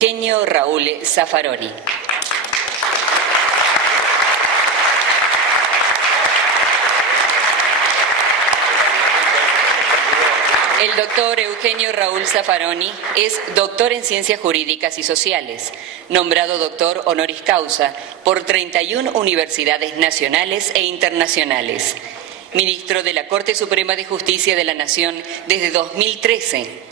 Eugenio Raúl Zaffaroni. El doctor Eugenio Raúl Zaffaroni es doctor en Ciencias Jurídicas y Sociales, nombrado doctor honoris causa por 31 universidades nacionales e internacionales. Ministro de la Corte Suprema de Justicia de la Nación desde 2013.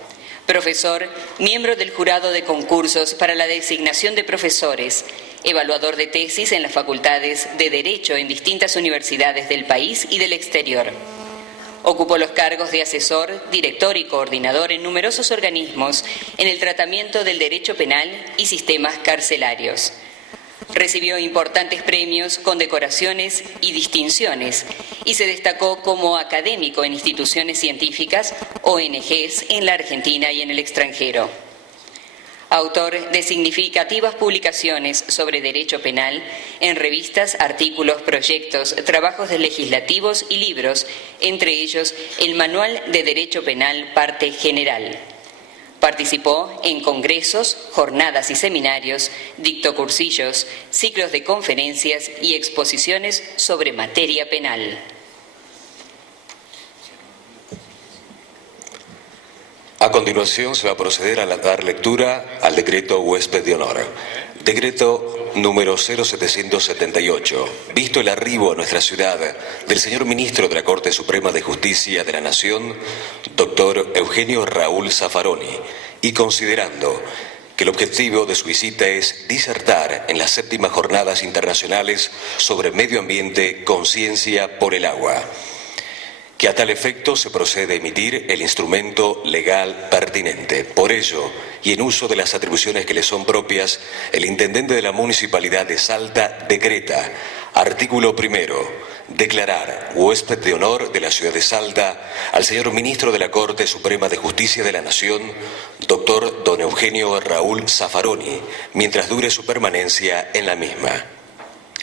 Profesor, miembro del jurado de concursos para la designación de profesores, evaluador de tesis en las facultades de Derecho en distintas universidades del país y del exterior. Ocupó los cargos de asesor, director y coordinador en numerosos organismos en el tratamiento del derecho penal y sistemas carcelarios. Recibió importantes premios, condecoraciones y distinciones y se destacó como académico en instituciones científicas, ONGs, en la Argentina y en el extranjero. Autor de significativas publicaciones sobre derecho penal en revistas, artículos, proyectos, trabajos legislativos y libros, entre ellos el Manual de Derecho Penal, parte general. Participó en congresos, jornadas y seminarios, dictó cursillos, ciclos de conferencias y exposiciones sobre materia penal. A continuación se va a proceder a dar lectura al decreto huésped de honor. Decreto número 0778. Visto el arribo a nuestra ciudad del señor Ministro de la Corte Suprema de Justicia de la Nación, doctor Eugenio Raúl Zaffaroni, y considerando que el objetivo de su visita es disertar en las 7ª Jornadas Internacionales sobre Medio Ambiente, Conciencia por el Agua, que a tal efecto se procede a emitir el instrumento legal pertinente. Por ello, y en uso de las atribuciones que le son propias, el Intendente de la Municipalidad de Salta decreta, artículo 1, declarar huésped de honor de la ciudad de Salta al señor Ministro de la Corte Suprema de Justicia de la Nación, doctor don Eugenio Raúl Zaffaroni, mientras dure su permanencia en la misma.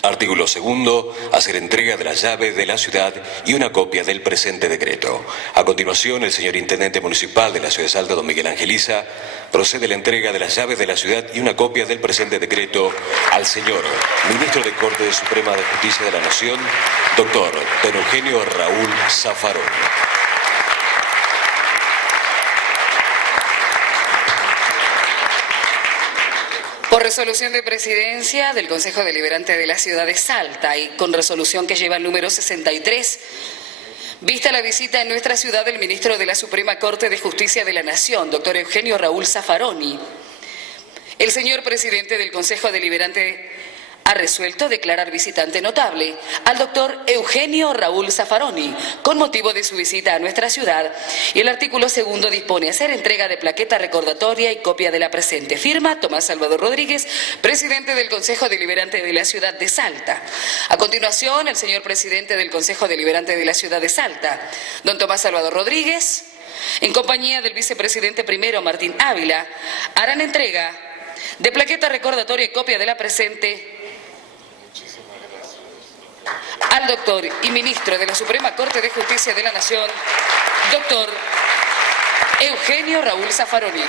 Artículo 2. Hacer entrega de la llave de la ciudad y una copia del presente decreto. A continuación, el señor Intendente Municipal de la ciudad de Salta, don Miguel Angeliza, procede a la entrega de las llaves de la ciudad y una copia del presente decreto al señor Ministro de Corte Suprema de Justicia de la Nación, doctor don Eugenio Raúl Zaffaroni. Por resolución de presidencia del Consejo Deliberante de la Ciudad de Salta y con resolución que lleva el número 63, vista la visita en nuestra ciudad del Ministro de la Suprema Corte de Justicia de la Nación, doctor Eugenio Raúl Zaffaroni, el señor presidente del Consejo Deliberante ha resuelto declarar visitante notable al doctor Eugenio Raúl Zaffaroni con motivo de su visita a nuestra ciudad, y el artículo 2 dispone hacer entrega de plaqueta recordatoria y copia de la presente. Firma Tomás Salvador Rodríguez, presidente del Consejo Deliberante de la ciudad de Salta. A continuación, el señor presidente del Consejo Deliberante de la ciudad de Salta, don Tomás Salvador Rodríguez, en compañía del vicepresidente primero Martín Ávila, harán entrega de plaqueta recordatoria y copia de la presente al doctor y ministro de la Suprema Corte de Justicia de la Nación, doctor Eugenio Raúl Zaffaroni.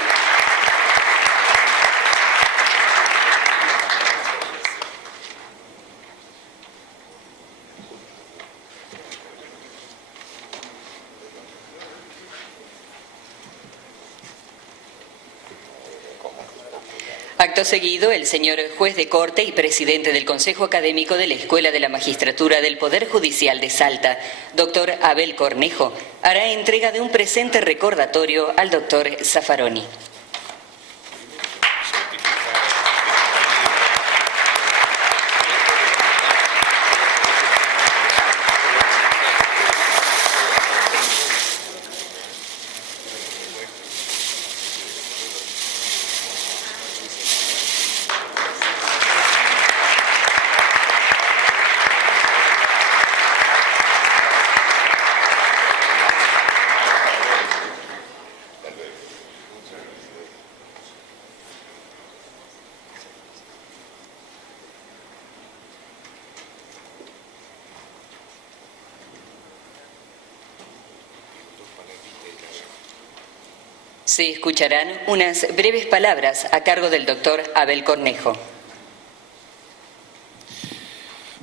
Acto seguido, el señor juez de corte y presidente del Consejo Académico de la Escuela de la Magistratura del Poder Judicial de Salta, doctor Abel Cornejo, hará entrega de un presente recordatorio al doctor Zaffaroni. Se escucharán unas breves palabras a cargo del doctor Abel Cornejo.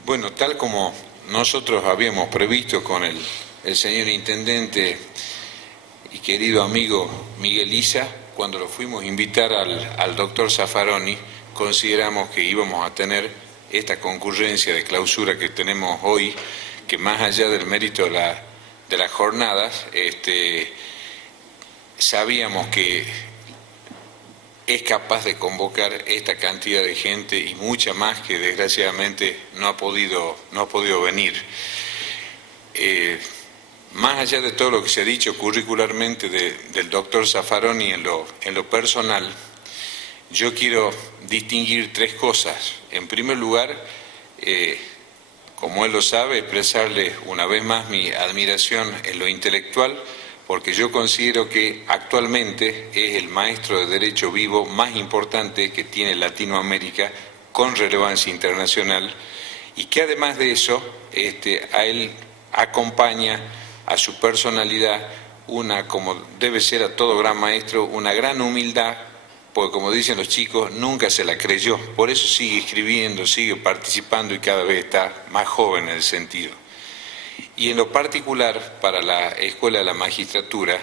Bueno, tal como nosotros habíamos previsto con el señor intendente y querido amigo Miguel Isa, cuando lo fuimos a invitar al doctor Zaffaroni, consideramos que íbamos a tener esta concurrencia de clausura que tenemos hoy, que más allá del mérito de las jornadas, sabíamos que es capaz de convocar esta cantidad de gente y mucha más que desgraciadamente no ha podido venir. Más allá de todo lo que se ha dicho curricularmente del doctor Zaffaroni en lo personal, yo quiero distinguir tres cosas. En primer lugar, como él lo sabe, expresarle una vez más mi admiración en lo intelectual, porque yo considero que actualmente es el maestro de Derecho vivo más importante que tiene Latinoamérica con relevancia internacional, y que además de eso, a él acompaña a su personalidad como debe ser a todo gran maestro, una gran humildad, porque como dicen los chicos, nunca se la creyó, por eso sigue escribiendo, sigue participando y cada vez está más joven en el sentido. Y en lo particular, para la Escuela de la Magistratura,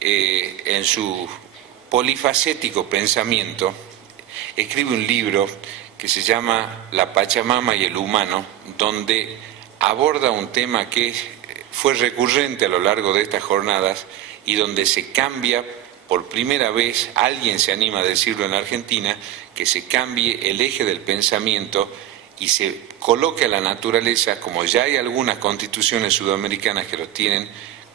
en su polifacético pensamiento, escribe un libro que se llama La Pachamama y el Humano, donde aborda un tema que fue recurrente a lo largo de estas jornadas y donde se cambia, por primera vez, alguien se anima a decirlo en Argentina, que se cambie el eje del pensamiento y se coloque a la naturaleza, como ya hay algunas constituciones sudamericanas que lo tienen,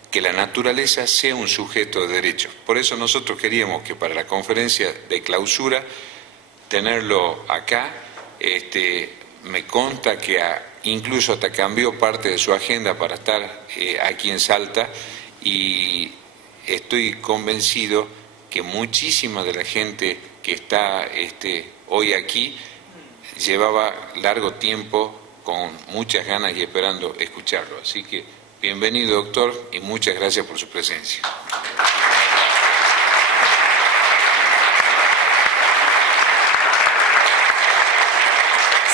que la naturaleza sea un sujeto de derecho. Por eso nosotros queríamos que para la conferencia de clausura tenerlo acá. Me consta que incluso hasta cambió parte de su agenda para estar aquí en Salta, y estoy convencido que muchísima de la gente que está hoy aquí llevaba largo tiempo con muchas ganas y esperando escucharlo. Así que bienvenido, doctor, y muchas gracias por su presencia.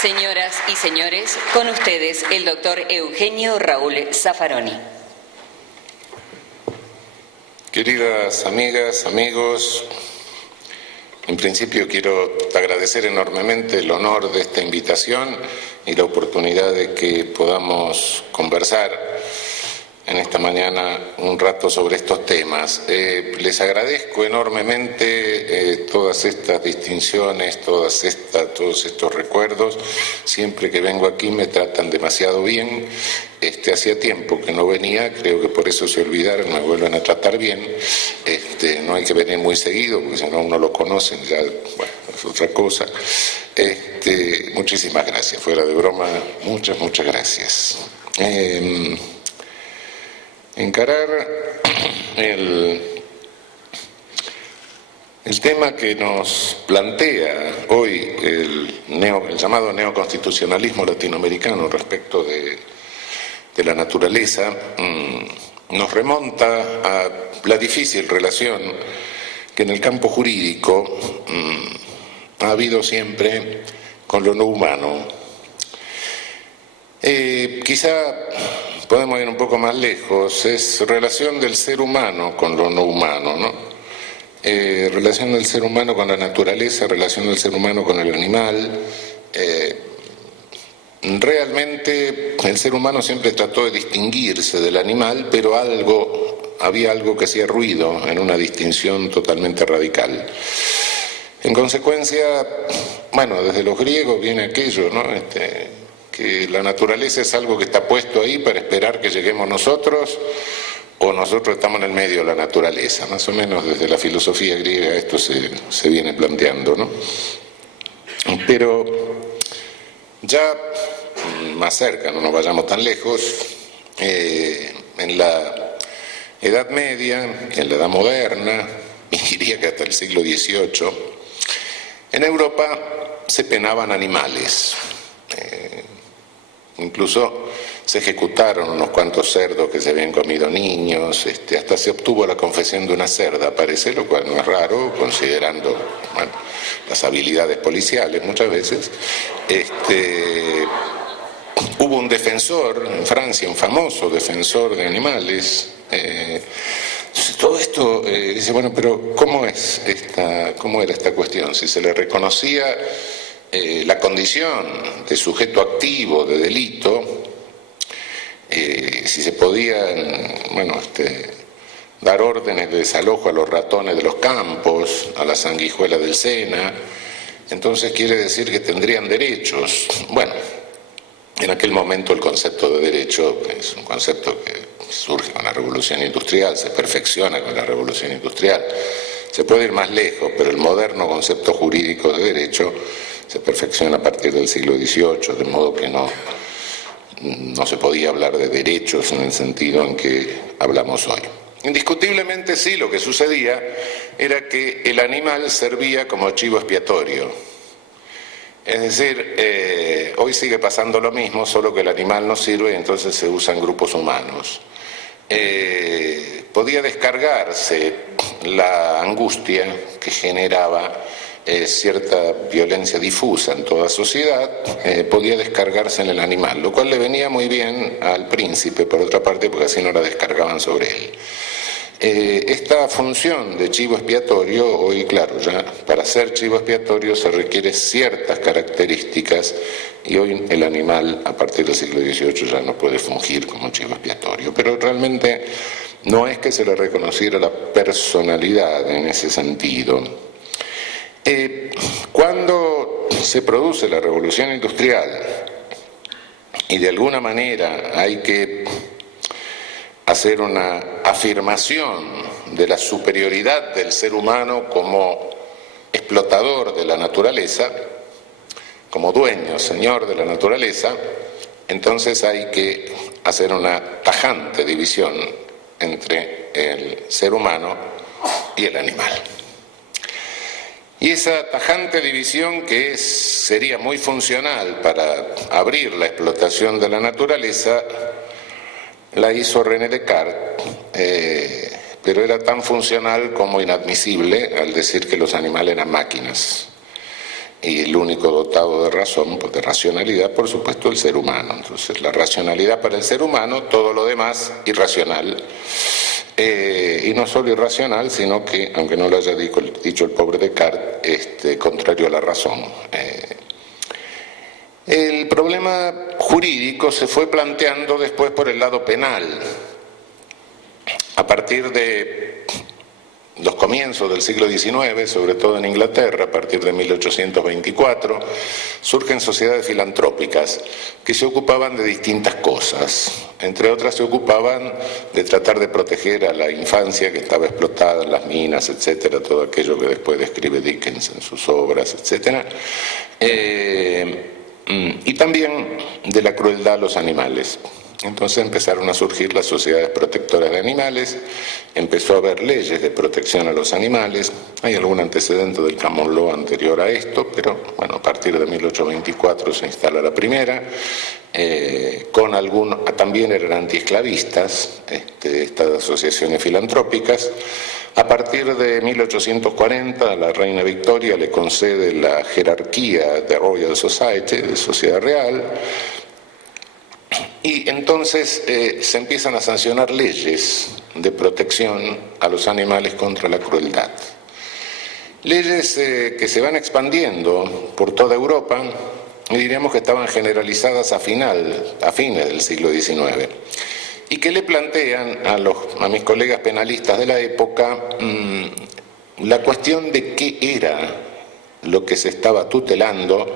Señoras y señores, con ustedes el doctor Eugenio Raúl Zaffaroni. Queridas amigas, amigos, en principio quiero agradecer enormemente el honor de esta invitación y la oportunidad de que podamos conversar en esta mañana un rato sobre estos temas. Les agradezco enormemente todas estas distinciones, todos estos recuerdos. Siempre que vengo aquí me tratan demasiado bien. Hacía tiempo que no venía, creo que por eso se olvidaron, me vuelven a tratar bien. No hay que venir muy seguido, porque si no uno lo conoce, ya, bueno, es otra cosa. Muchísimas gracias, fuera de broma, muchas gracias. Encarar el tema que nos plantea hoy el llamado neoconstitucionalismo latinoamericano respecto de la naturaleza nos remonta a la difícil relación que en el campo jurídico ha habido siempre con lo no humano. Quizá podemos ir un poco más lejos, es relación del ser humano con lo no humano, ¿no? Relación del ser humano con la naturaleza, relación del ser humano con el animal. Realmente el ser humano siempre trató de distinguirse del animal, pero había algo que hacía ruido en una distinción totalmente radical. En consecuencia, bueno, desde los griegos viene aquello, ¿no? Que la naturaleza es algo que está puesto ahí para esperar que lleguemos nosotros, o nosotros estamos en el medio de la naturaleza. Más o menos desde la filosofía griega esto se viene planteando, ¿no? Pero ya más cerca, no nos vayamos tan lejos, en la Edad Media, en la Edad Moderna, y diría que hasta el siglo XVIII, en Europa se penaban animales. Incluso se ejecutaron unos cuantos cerdos que se habían comido niños, hasta se obtuvo la confesión de una cerda, parece, lo cual no es raro, considerando las habilidades policiales muchas veces. Hubo un defensor en Francia, un famoso defensor de animales. Todo esto, dice, bueno, pero ¿cómo era esta cuestión? Si se le reconocía la condición de sujeto activo de delito, si se podían, dar órdenes de desalojo a los ratones de los campos, a la sanguijuela del Sena, entonces quiere decir que tendrían derechos. Bueno, en aquel momento el concepto de derecho es un concepto que surge con la Revolución Industrial, se perfecciona con la Revolución Industrial. Se puede ir más lejos, pero el moderno concepto jurídico de derecho se perfecciona a partir del siglo XVIII, de modo que no se podía hablar de derechos en el sentido en que hablamos hoy. Indiscutiblemente sí, lo que sucedía era que el animal servía como chivo expiatorio. Es decir, hoy sigue pasando lo mismo, solo que el animal no sirve y entonces se usan grupos humanos. Podía descargarse la angustia que generaba cierta violencia difusa en toda sociedad, podía descargarse en el animal, lo cual le venía muy bien al príncipe, por otra parte, porque así no la descargaban sobre él. Esta función de chivo expiatorio, hoy claro, ya para ser chivo expiatorio se requiere ciertas características y hoy el animal a partir del siglo XVIII ya no puede fungir como chivo expiatorio, pero realmente no es que se le reconociera la personalidad en ese sentido. Cuando se produce la Revolución Industrial y de alguna manera hay que hacer una afirmación de la superioridad del ser humano como explotador de la naturaleza, como dueño, señor de la naturaleza, entonces hay que hacer una tajante división entre el ser humano y el animal. Y esa tajante división que sería muy funcional para abrir la explotación de la naturaleza, la hizo René Descartes, pero era tan funcional como inadmisible al decir que los animales eran máquinas. Y el único dotado de razón, de racionalidad, por supuesto, el ser humano. Entonces, la racionalidad para el ser humano, todo lo demás, irracional. Y no solo irracional, sino que, aunque no lo haya dicho el pobre Descartes, contrario a la razón. El problema jurídico se fue planteando después por el lado penal. A partir de los comienzos del siglo XIX, sobre todo en Inglaterra, a partir de 1824, surgen sociedades filantrópicas que se ocupaban de distintas cosas. Entre otras se ocupaban de tratar de proteger a la infancia que estaba explotada en las minas, etcétera, todo aquello que después describe Dickens en sus obras, etcétera. Y también de la crueldad a los animales. Entonces empezaron a surgir las sociedades protectoras de animales, empezó a haber leyes de protección a los animales, hay algún antecedente del Common Law anterior a esto, pero bueno, a partir de 1824 se instala la primera, también eran antiesclavistas, estas asociaciones filantrópicas. A partir de 1840 la reina Victoria le concede la jerarquía de Royal Society, de Sociedad Real, y entonces se empiezan a sancionar leyes de protección a los animales contra la crueldad. Leyes que se van expandiendo por toda Europa y diríamos que estaban generalizadas a fines del siglo XIX y que le plantean a mis colegas penalistas de la época la cuestión de qué era lo que se estaba tutelando,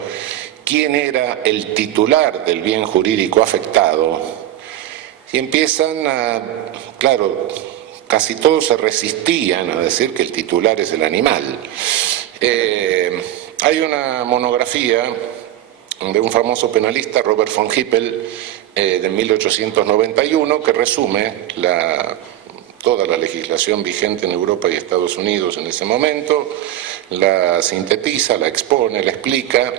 quién era el titular del bien jurídico afectado, y empiezan claro, casi todos se resistían a decir que el titular es el animal. Hay una monografía de un famoso penalista, Robert von Hippel, de 1891, que resume toda la legislación vigente en Europa y Estados Unidos en ese momento, la sintetiza, la expone, la explica,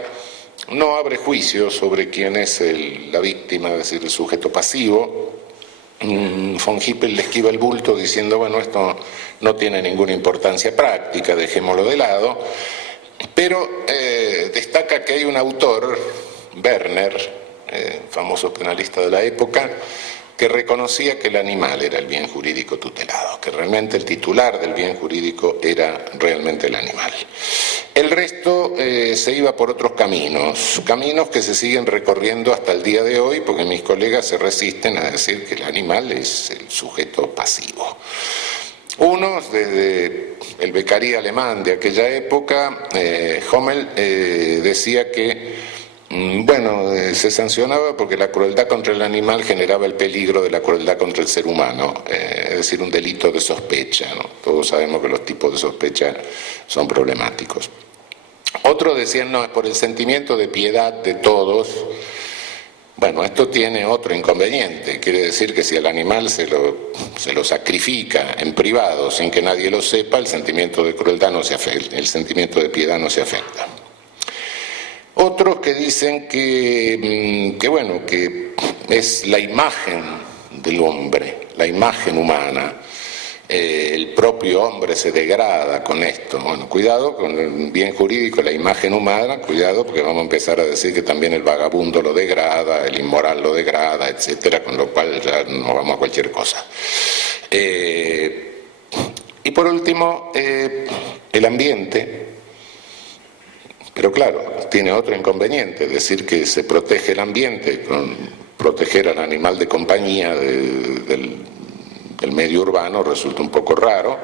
no abre juicio sobre quién es la víctima, es decir, el sujeto pasivo. Von Hippel le esquiva el bulto diciendo, bueno, esto no tiene ninguna importancia práctica, dejémoslo de lado, pero destaca que hay un autor, Werner, famoso penalista de la época, que reconocía que el animal era el bien jurídico tutelado, que realmente el titular del bien jurídico era realmente el animal. El resto se iba por otros caminos que se siguen recorriendo hasta el día de hoy, porque mis colegas se resisten a decir que el animal es el sujeto pasivo. Unos, desde el beccarí alemán de aquella época, Hommel decía que se sancionaba porque la crueldad contra el animal generaba el peligro de la crueldad contra el ser humano, es decir, un delito de sospecha, ¿no? Todos sabemos que los tipos de sospecha son problemáticos. Otros decían, no, es por el sentimiento de piedad de todos. Bueno, esto tiene otro inconveniente, quiere decir que si al animal se lo sacrifica en privado sin que nadie lo sepa, el sentimiento de crueldad no se afecta, el sentimiento de piedad no se afecta. Otros que dicen que es la imagen del hombre, la imagen humana, el propio hombre se degrada con esto. Bueno, cuidado con el bien jurídico, la imagen humana, cuidado porque vamos a empezar a decir que también el vagabundo lo degrada, el inmoral lo degrada, etcétera, con lo cual ya no vamos a cualquier cosa. Y por último, el ambiente. Pero claro, tiene otro inconveniente, decir que se protege el ambiente con proteger al animal de compañía del medio urbano resulta un poco raro.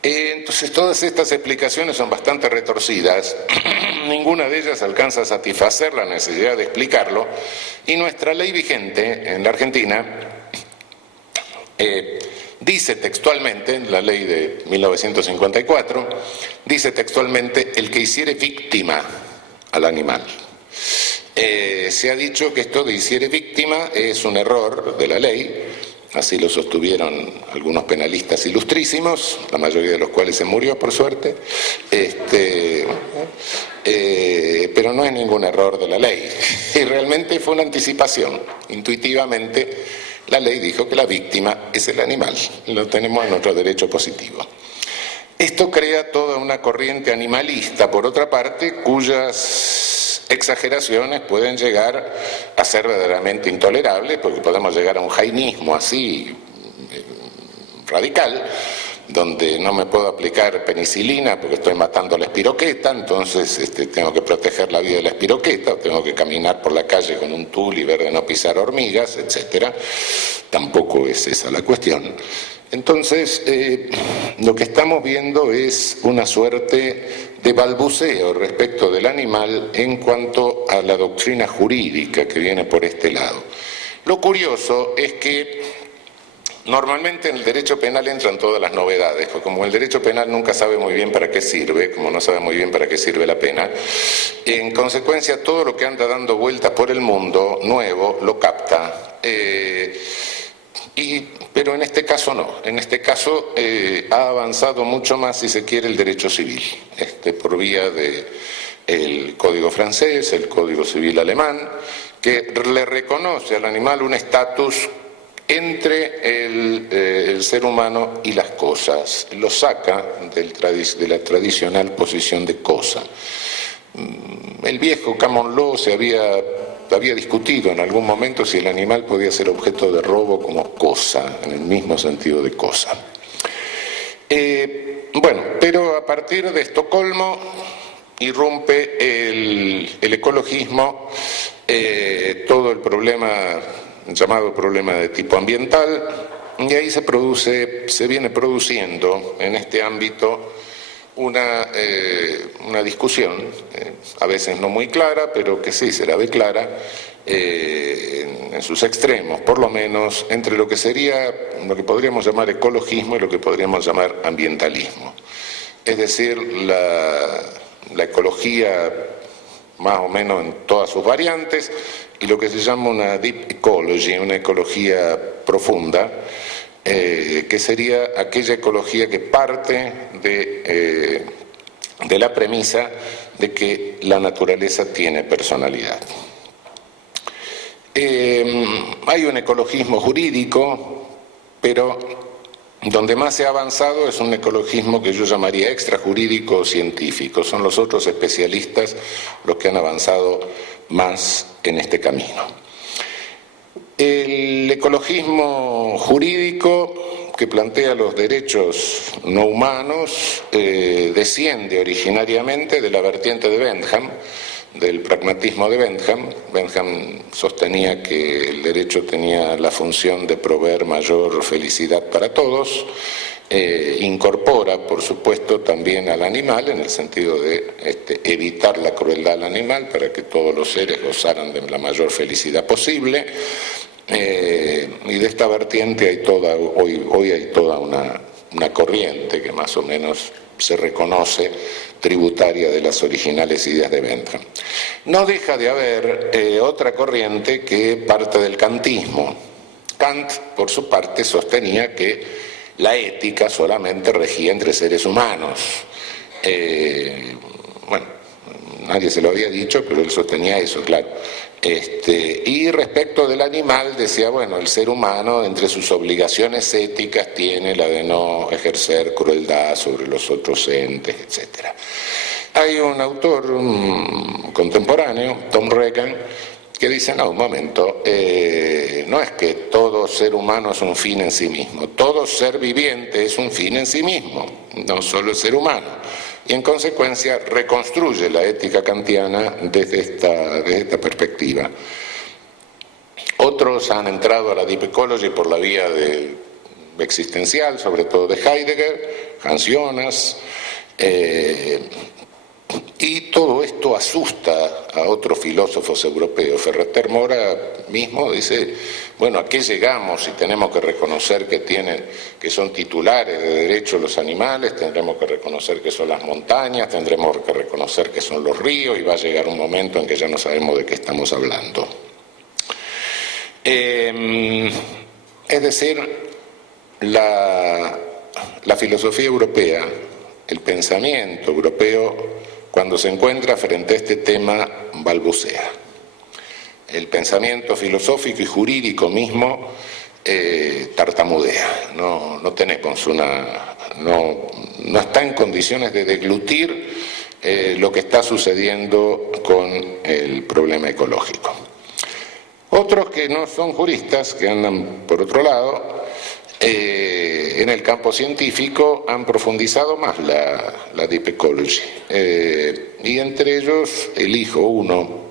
Entonces todas estas explicaciones son bastante retorcidas, ninguna de ellas alcanza a satisfacer la necesidad de explicarlo, y nuestra ley vigente en la Argentina dice textualmente, en la ley de 1954, dice textualmente el que hiciere víctima al animal. Se ha dicho que esto de hiciere víctima es un error de la ley, así lo sostuvieron algunos penalistas ilustrísimos, la mayoría de los cuales se murió por suerte, pero no es ningún error de la ley, y realmente fue una anticipación, intuitivamente. La ley dijo que la víctima es el animal, lo tenemos en nuestro derecho positivo. Esto crea toda una corriente animalista, por otra parte, cuyas exageraciones pueden llegar a ser verdaderamente intolerables, porque podemos llegar a un jainismo así radical, donde no me puedo aplicar penicilina porque estoy matando la espiroqueta, entonces tengo que proteger la vida de la espiroqueta, o tengo que caminar por la calle con un tul y ver de no pisar hormigas, etcétera. Tampoco es esa la cuestión. Entonces, lo que estamos viendo es una suerte de balbuceo respecto del animal en cuanto a la doctrina jurídica que viene por este lado. Lo curioso es que normalmente en el derecho penal entran todas las novedades, porque como el derecho penal nunca sabe muy bien para qué sirve, como no sabe muy bien para qué sirve la pena, en consecuencia todo lo que anda dando vueltas por el mundo nuevo lo capta. Pero en este caso no, en este caso ha avanzado mucho más, si se quiere, el derecho civil, por vía del Código francés, el Código Civil alemán, que le reconoce al animal un estatus entre el ser humano y las cosas, lo saca de la tradicional posición de cosa. El viejo Common Law había discutido en algún momento si el animal podía ser objeto de robo como cosa, en el mismo sentido de cosa. Pero a partir de Estocolmo irrumpe el ecologismo, todo el problema llamado problema de tipo ambiental, y ahí se viene produciendo en este ámbito una discusión, a veces no muy clara, pero que sí se la ve clara, en sus extremos, por lo menos, entre lo que podríamos llamar ecologismo y lo que podríamos llamar ambientalismo. Es decir, la ecología más o menos en todas sus variantes, y lo que se llama una deep ecology, una ecología profunda, que sería aquella ecología que parte de la premisa de que la naturaleza tiene personalidad. Hay un ecologismo jurídico, pero donde más se ha avanzado es un ecologismo que yo llamaría extrajurídico o científico. Son los otros especialistas los que han avanzado más en este camino. El ecologismo jurídico, que plantea los derechos no humanos, desciende originariamente de la vertiente de Bentham, del pragmatismo de Bentham. Bentham sostenía que el derecho tenía la función de proveer mayor felicidad para todos, incorpora, por supuesto, también al animal, en el sentido de evitar la crueldad al animal para que todos los seres gozaran de la mayor felicidad posible. Y de esta vertiente hay hoy hay toda una corriente que más o menos se reconoce tributaria de las originales ideas de Bentham. No deja de haber otra corriente que parte del kantismo. Kant, por su parte, sostenía que la ética solamente regía entre seres humanos. Bueno, nadie se lo había dicho, pero él sostenía eso, claro. Y respecto del animal decía, bueno, el ser humano entre sus obligaciones éticas tiene la de no ejercer crueldad sobre los otros entes, etc. Hay un autor contemporáneo, Tom Regan, que dice, no, un momento, no es que todo ser humano es un fin en sí mismo, todo ser viviente es un fin en sí mismo, no solo el ser humano. Y en consecuencia reconstruye la ética kantiana desde esta perspectiva. Otros han entrado a la Deep Ecology por la vía existencial, sobre todo de Heidegger, Hans Jonas, y todo esto asusta a otros filósofos europeos. Ferreter Mora mismo dice, bueno, ¿a qué llegamos si tenemos que reconocer que son titulares de derechos los animales, tendremos que reconocer que son las montañas, tendremos que reconocer que son los ríos, y va a llegar un momento en que ya no sabemos de qué estamos hablando? Es decir, la filosofía europea, el pensamiento europeo, cuando se encuentra frente a este tema, balbucea. El pensamiento filosófico y jurídico mismo tartamudea, no está en condiciones de deglutir lo que está sucediendo con el problema ecológico. Otros que no son juristas, que andan por otro lado, en el campo científico han profundizado más la Deep Ecology, y entre ellos elijo uno.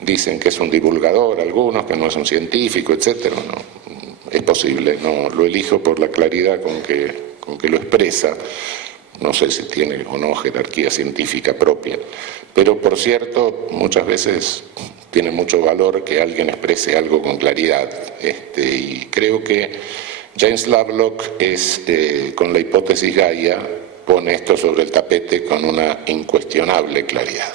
Dicen que es un divulgador, algunos que no es un científico, etcétera. No, es posible, no lo elijo por la claridad con que lo expresa. No sé si tiene o no jerarquía científica propia, pero por cierto, muchas veces tiene mucho valor que alguien exprese algo con claridad, y creo que James Lovelock con la hipótesis Gaia pone esto sobre el tapete con una incuestionable claridad.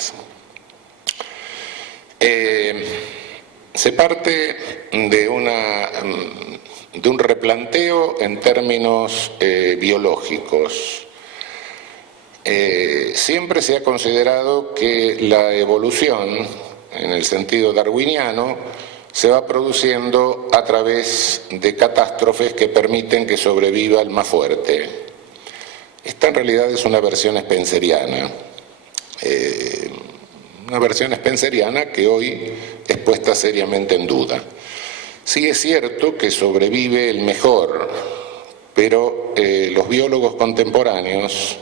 Se parte de un replanteo en términos biológicos. Siempre se ha considerado que la evolución, en el sentido darwiniano, se va produciendo a través de catástrofes que permiten que sobreviva el más fuerte. Esta en realidad es una versión spenceriana. Una versión spenceriana que hoy es puesta seriamente en duda. Sí es cierto que sobrevive el mejor, pero los biólogos contemporáneos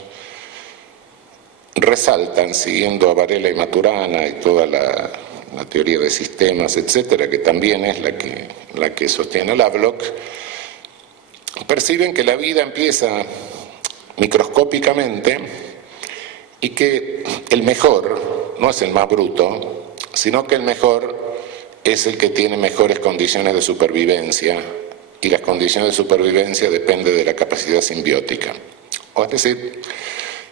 resaltan, siguiendo a Varela y Maturana y toda la teoría de sistemas, etcétera, que también es la que sostiene Lovelock, perciben que la vida empieza microscópicamente y que el mejor no es el más bruto, sino que el mejor es el que tiene mejores condiciones de supervivencia, y las condiciones de supervivencia dependen de la capacidad simbiótica. O es decir,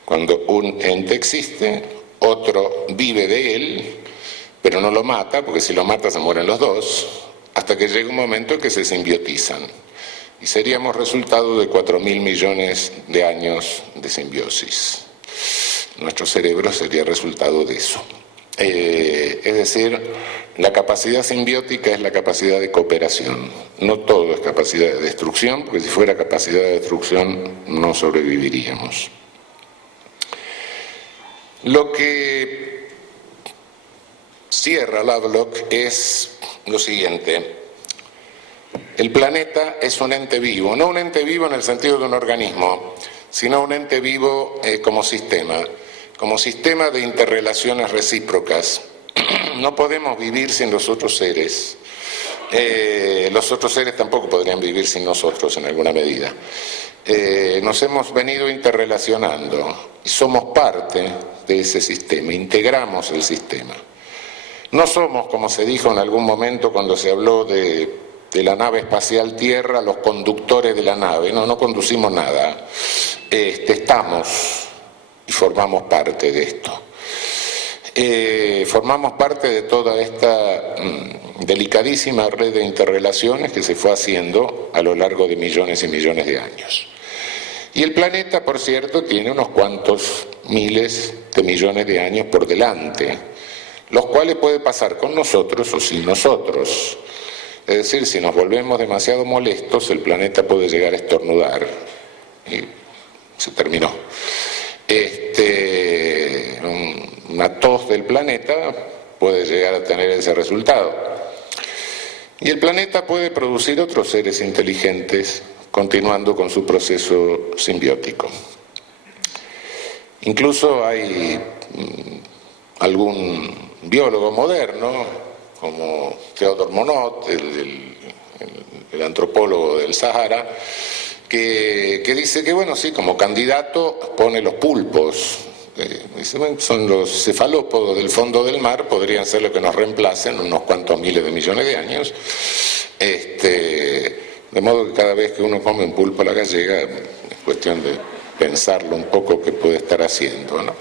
cuando un ente existe, otro vive de él, pero no lo mata, porque si lo mata se mueren los dos, hasta que llega un momento en que se simbiotizan. Y seríamos resultado de 4.000 millones de años de simbiosis. nuestro cerebro sería resultado de eso. Es decir, la capacidad simbiótica es la capacidad de cooperación. No todo es capacidad de destrucción, porque si fuera capacidad de destrucción no sobreviviríamos. Lo que cierra Lovelock es lo siguiente. El planeta es un ente vivo, no un ente vivo en el sentido de un organismo, sino un ente vivo como sistema de interrelaciones recíprocas. No podemos vivir sin los otros seres. Los otros seres tampoco podrían vivir sin nosotros en alguna medida. Nos hemos venido interrelacionando y somos parte de ese sistema, integramos el sistema. No somos, como se dijo en algún momento cuando se habló de la nave espacial Tierra, los conductores de la nave, no conducimos nada, estamos y formamos parte de esto. Formamos parte de toda esta delicadísima red de interrelaciones que se fue haciendo a lo largo de millones y millones de años. Y el planeta, por cierto, tiene unos cuantos miles de millones de años por delante, los cuales puede pasar con nosotros o sin nosotros. Es decir, si nos volvemos demasiado molestos, el planeta puede llegar a estornudar y se terminó. Una tos del planeta puede llegar a tener ese resultado. Y el planeta puede producir otros seres inteligentes continuando con su proceso simbiótico. Incluso hay algún biólogo moderno, como Theodor Monod, el antropólogo del Sahara, que dice que, bueno, sí, como candidato pone los pulpos. Son los cefalópodos del fondo del mar, podrían ser lo que nos reemplacen unos cuantos miles de millones de años. De modo que cada vez que uno come un pulpo a la gallega, es cuestión de pensarlo un poco qué puede estar haciendo, ¿no?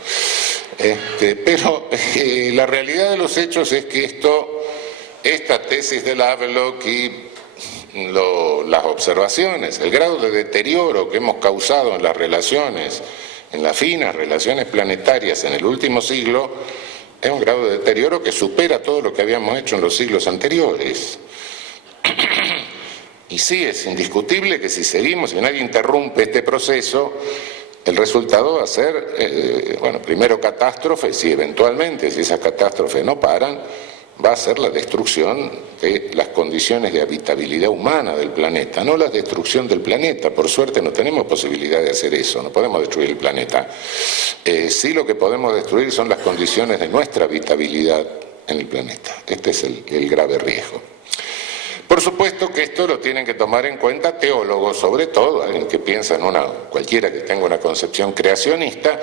Pero la realidad de los hechos es que esta tesis de Lovelock y las observaciones, el grado de deterioro que hemos causado en las relaciones, en las finas relaciones planetarias en el último siglo, es un grado de deterioro que supera todo lo que habíamos hecho en los siglos anteriores. Y sí, es indiscutible que si seguimos, si nadie interrumpe este proceso, el resultado va a ser, primero catástrofes y eventualmente, si esas catástrofes no paran, va a ser la destrucción de las condiciones de habitabilidad humana del planeta, no la destrucción del planeta. Por suerte no tenemos posibilidad de hacer eso, no podemos destruir el planeta. Sí, lo que podemos destruir son las condiciones de nuestra habitabilidad en el planeta. Este es el grave riesgo. Por supuesto que esto lo tienen que tomar en cuenta teólogos, sobre todo, alguien que piensa en cualquiera que tenga una concepción creacionista,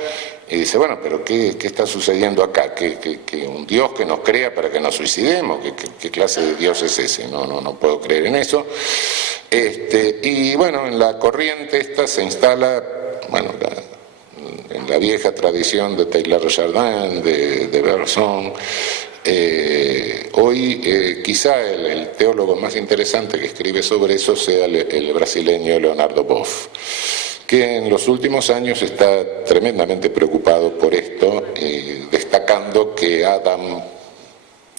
y dice, bueno, pero ¿qué está sucediendo acá? ¿Que un Dios que nos crea para que nos suicidemos? ¿Qué clase de Dios es ese? No puedo creer en eso. Y bueno, en la corriente esta se instala, en la vieja tradición de Taylor Chardin, de Bergson. Hoy quizá el teólogo más interesante que escribe sobre eso sea el brasileño Leonardo Boff, que en los últimos años está tremendamente preocupado por esto, destacando que Adam,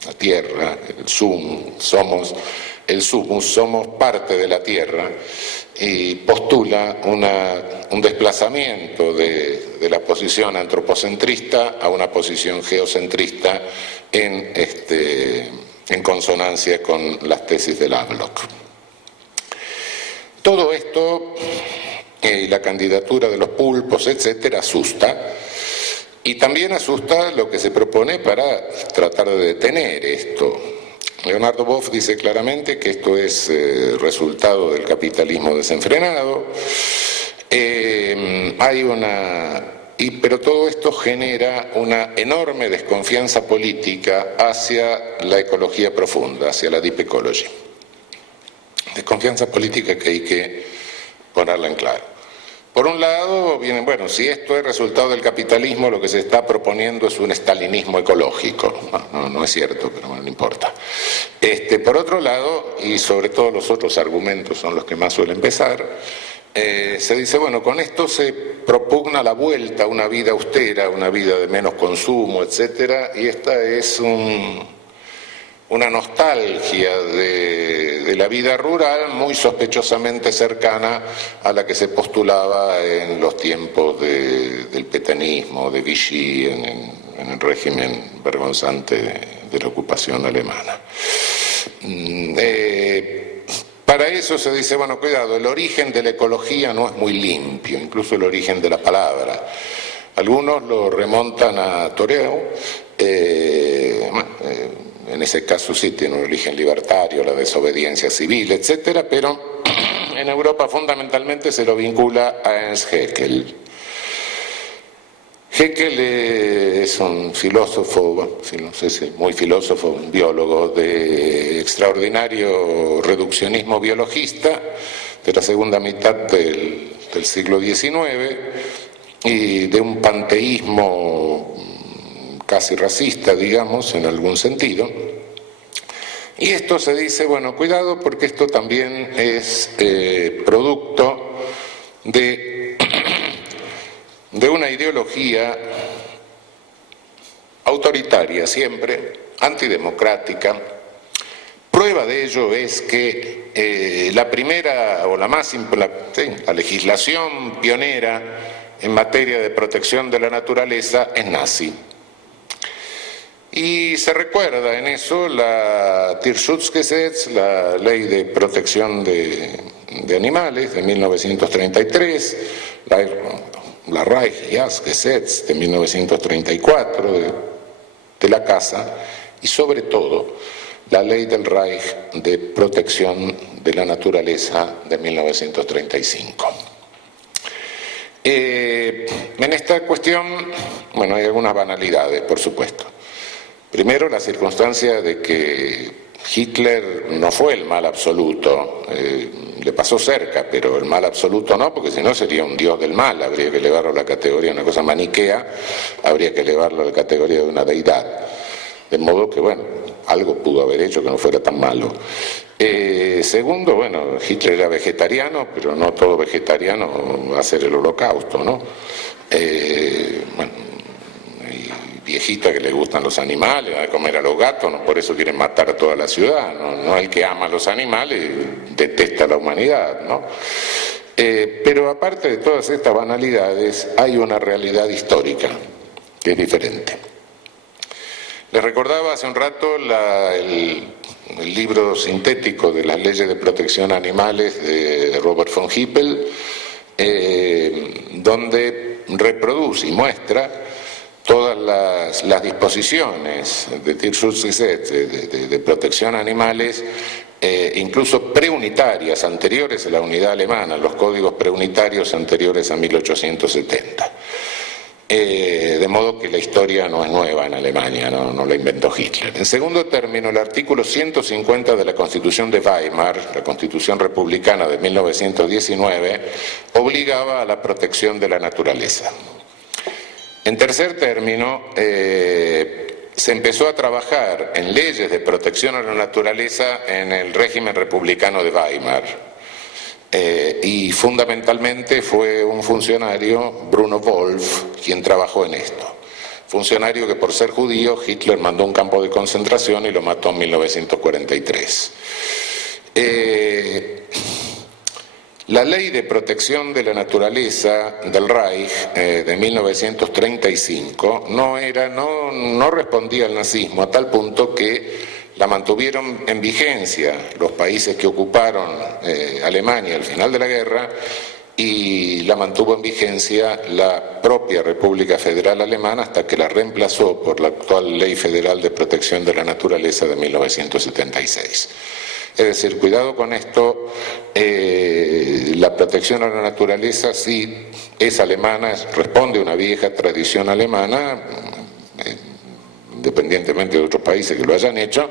la Tierra, el sumus, somos parte de la Tierra, y postula un desplazamiento de la posición antropocentrista a una posición geocentrista en consonancia con las tesis de Lovelock. Todo esto, la candidatura de los pulpos, etcétera, asusta, y también asusta lo que se propone para tratar de detener esto. Leonardo Boff dice claramente que esto es resultado del capitalismo desenfrenado, pero todo esto genera una enorme desconfianza política hacia la ecología profunda, hacia la deep ecology. Desconfianza política que hay que ponerla en claro. Por un lado, si esto es resultado del capitalismo, lo que se está proponiendo es un estalinismo ecológico. No es cierto, pero no importa. Por otro lado, y sobre todo los otros argumentos son los que más suelen pesar, se dice, bueno, con esto se propugna la vuelta a una vida austera, una vida de menos consumo, etcétera, y esta es una nostalgia de la vida rural muy sospechosamente cercana a la que se postulaba en los tiempos del petanismo, de Vichy, en el régimen vergonzante de la ocupación alemana. Para eso se dice, bueno, cuidado, el origen de la ecología no es muy limpio, incluso el origen de la palabra. Algunos lo remontan a Thoreau, en ese caso sí tiene un origen libertario, la desobediencia civil, etcétera, pero en Europa fundamentalmente se lo vincula a Ernst Haeckel. Haeckel es un filósofo, no sé si muy filósofo, un biólogo de extraordinario reduccionismo biologista de la segunda mitad del siglo XIX y de un panteísmo casi racista, digamos, en algún sentido. Y esto se dice, bueno, cuidado porque esto también es producto de una ideología autoritaria siempre, antidemocrática. Prueba de ello es que la primera o la legislación pionera en materia de protección de la naturaleza es nazi. Y se recuerda en eso la Tierschutzgesetz, la ley de protección de animales de 1933, la Reichsjagdgesetz de 1934 de la caza y sobre todo la ley del Reich de protección de la naturaleza de 1935. En esta cuestión, bueno, hay algunas banalidades, por supuesto. Primero, la circunstancia de que Hitler no fue el mal absoluto, le pasó cerca, pero el mal absoluto no, porque si no sería un dios del mal, habría que elevarlo a la categoría de una cosa maniquea, habría que elevarlo a la categoría de una deidad. De modo que, bueno, algo pudo haber hecho que no fuera tan malo. Segundo, bueno, Hitler era vegetariano, pero no todo vegetariano va a ser el holocausto, ¿no? Bueno, viejita que le gustan los animales, va a comer a los gatos, no por eso quieren matar a toda la ciudad, no el que ama a los animales detesta a la humanidad, ¿no? Pero aparte de todas estas banalidades, hay una realidad histórica que es diferente. Les recordaba hace un rato el libro sintético de las leyes de protección a animales de Robert von Hippel, donde reproduce y muestra todas las disposiciones de Tierschutzgesetz de protección a animales, incluso preunitarias, anteriores a la unidad alemana, los códigos preunitarios anteriores a 1870. De modo que la historia no es nueva en Alemania, no la inventó Hitler. En segundo término, el artículo 150 de la Constitución de Weimar, la Constitución Republicana de 1919, obligaba a la protección de la naturaleza. En tercer término, se empezó a trabajar en leyes de protección a la naturaleza en el régimen republicano de Weimar. Y fundamentalmente fue un funcionario, Bruno Wolf, quien trabajó en esto. Funcionario que por ser judío Hitler mandó a un campo de concentración y lo mató en 1943. La ley de protección de la naturaleza del Reich de 1935 no respondía al nazismo a tal punto que la mantuvieron en vigencia los países que ocuparon Alemania al final de la guerra y la mantuvo en vigencia la propia República Federal Alemana hasta que la reemplazó por la actual Ley Federal de Protección de la Naturaleza de 1976. Es decir, cuidado con esto, la protección a la naturaleza sí es alemana, responde a una vieja tradición alemana, independientemente de otros países que lo hayan hecho,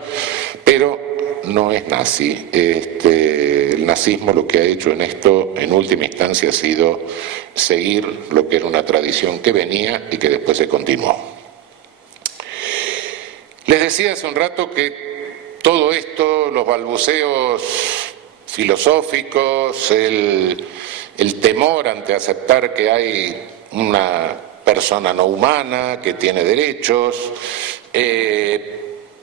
pero no es nazi. El nazismo lo que ha hecho en esto, en última instancia, ha sido seguir lo que era una tradición que venía y que después se continuó. Les decía hace un rato que todo esto, los balbuceos filosóficos, el temor ante aceptar que hay una persona no humana, que tiene derechos.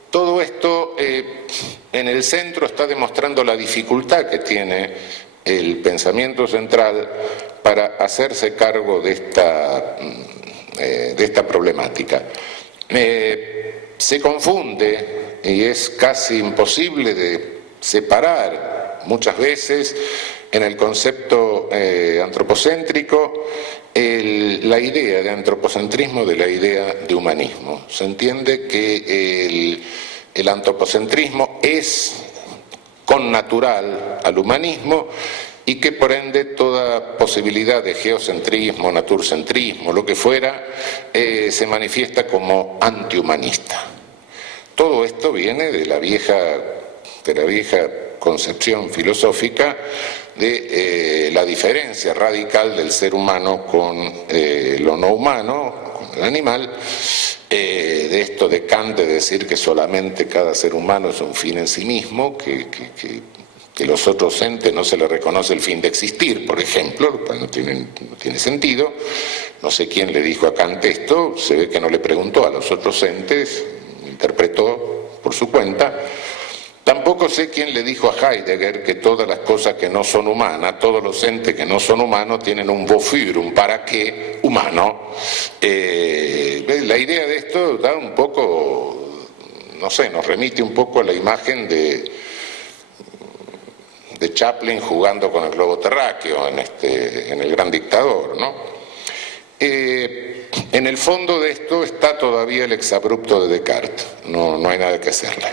Todo esto en el centro está demostrando la dificultad que tiene el pensamiento central para hacerse cargo de esta problemática. Se confunde y es casi imposible de separar muchas veces en el concepto antropocéntrico la idea de antropocentrismo de la idea de humanismo. Se entiende que el antropocentrismo es connatural al humanismo y que por ende toda posibilidad de geocentrismo, naturcentrismo, lo que fuera, se manifiesta como antihumanista. Todo esto viene de la vieja concepción filosófica de la diferencia radical del ser humano con lo no humano, con el animal, de esto de Kant de decir que solamente cada ser humano es un fin en sí mismo, que los otros entes no se les reconoce el fin de existir, por ejemplo, no tiene sentido. No sé quién le dijo a Kant esto, se ve que no le preguntó a los otros entes, interpretó por su cuenta. Tampoco sé quién le dijo a Heidegger que todas las cosas que no son humanas, todos los entes que no son humanos tienen un wofür, un para qué humano. La idea de esto da un poco, no sé, nos remite un poco a la imagen de Chaplin jugando con el globo terráqueo en El Gran Dictador, ¿no? En el fondo de esto está todavía el exabrupto de Descartes, no hay nada que hacerle.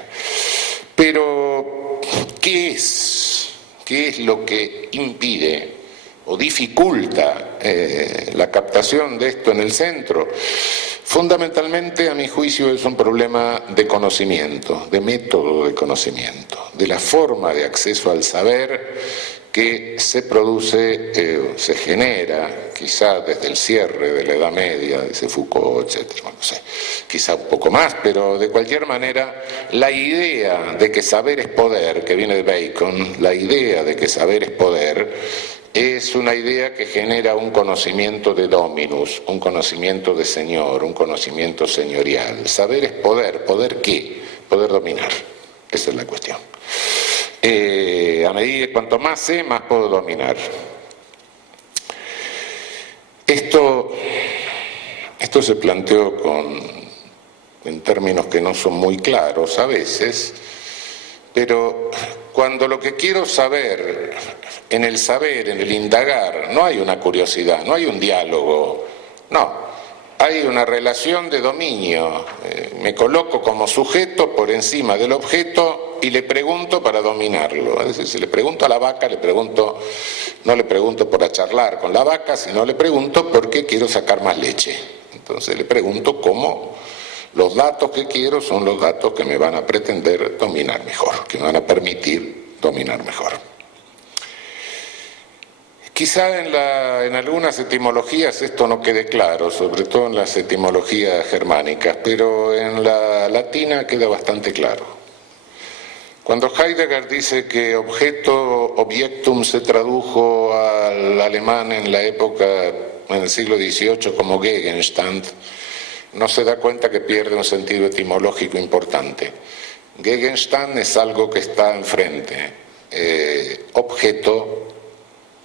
Pero, ¿qué es lo que impide o dificulta la captación de esto en el centro? Fundamentalmente, a mi juicio, es un problema de conocimiento, de método de conocimiento, de la forma de acceso al saber que se produce, se genera, quizá desde el cierre de la Edad Media, dice Foucault, etc. Bueno, no sé, quizá un poco más, pero de cualquier manera, la idea de que saber es poder, que viene de Bacon, la idea de que saber es poder, es una idea que genera un conocimiento de dominus, un conocimiento de señor, un conocimiento señorial. Saber es poder. ¿Poder qué? Poder dominar. Esa es la cuestión. A medida que cuanto más sé, más puedo dominar. Esto se planteó en términos que no son muy claros a veces, pero cuando lo que quiero saber, en el indagar, no hay una curiosidad, no hay un diálogo, no. Hay una relación de dominio, me coloco como sujeto por encima del objeto y le pregunto para dominarlo. Es decir, si le pregunto a la vaca, no le pregunto por charlar con la vaca, sino le pregunto por qué quiero sacar más leche. Entonces le pregunto cómo los datos que quiero son los datos que me van a pretender dominar mejor, que me van a permitir dominar mejor. Quizá en algunas etimologías esto no quede claro, sobre todo en las etimologías germánicas, pero en la latina queda bastante claro. Cuando Heidegger dice que objectum se tradujo al alemán en la época, en el siglo XVIII como Gegenstand, no se da cuenta que pierde un sentido etimológico importante. Gegenstand es algo que está enfrente, objeto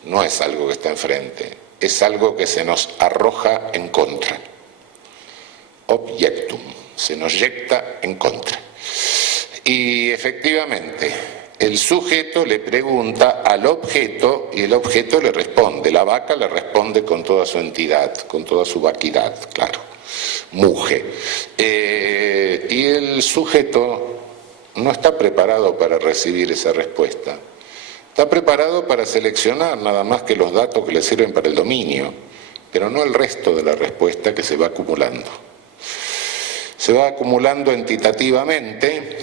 no es algo que está enfrente, es algo que se nos arroja en contra. Objectum, se nos yecta en contra. Y efectivamente, el sujeto le pregunta al objeto y el objeto le responde. La vaca le responde con toda su entidad, con toda su vaquidad, claro, muge. Y el sujeto no está preparado para recibir esa respuesta. Está preparado para seleccionar nada más que los datos que le sirven para el dominio, pero no el resto de la respuesta que se va acumulando. Se va acumulando entitativamente,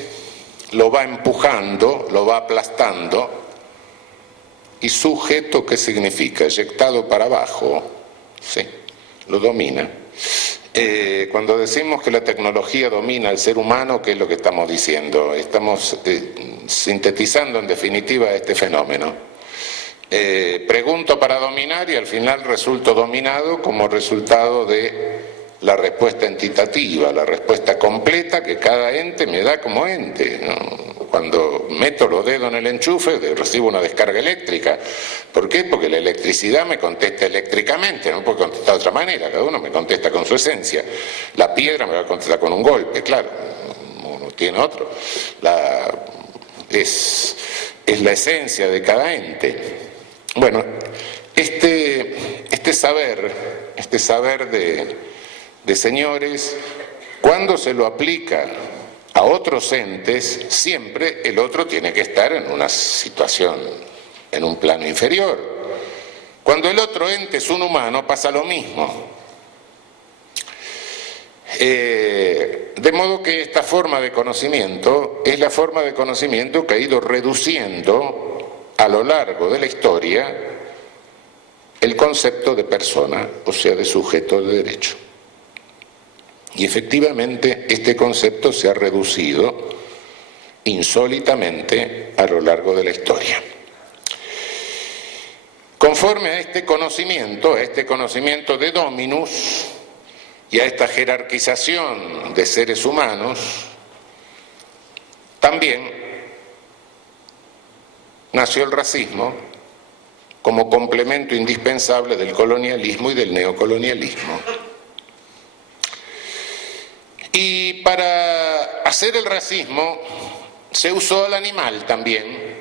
lo va empujando, lo va aplastando, y sujeto, ¿qué significa? Eyectado para abajo, sí, lo domina. Cuando decimos que la tecnología domina al ser humano, ¿qué es lo que estamos diciendo? Estamos sintetizando en definitiva este fenómeno. pregunto para dominar y al final resulto dominado como resultado de la respuesta entitativa, la respuesta completa que cada ente me da como ente, ¿no? Cuando meto los dedos en el enchufe recibo una descarga eléctrica. ¿Por qué? Porque la electricidad me contesta eléctricamente, no puede contestar de otra manera, cada uno me contesta con su esencia. La piedra me va a contestar con un golpe, claro, uno tiene otro. Es la esencia de cada ente. Bueno, este saber de señores, cuando se lo aplica a otros entes, siempre el otro tiene que estar en una situación, en un plano inferior. Cuando el otro ente es un humano, pasa lo mismo. De modo que esta forma de conocimiento es la forma de conocimiento que ha ido reduciendo a lo largo de la historia el concepto de persona, o sea, de sujeto de derecho. Y efectivamente este concepto se ha reducido insólitamente a lo largo de la historia. Conforme a este conocimiento de dominus y a esta jerarquización de seres humanos, también nació el racismo como complemento indispensable del colonialismo y del neocolonialismo. Y para hacer el racismo se usó al animal también,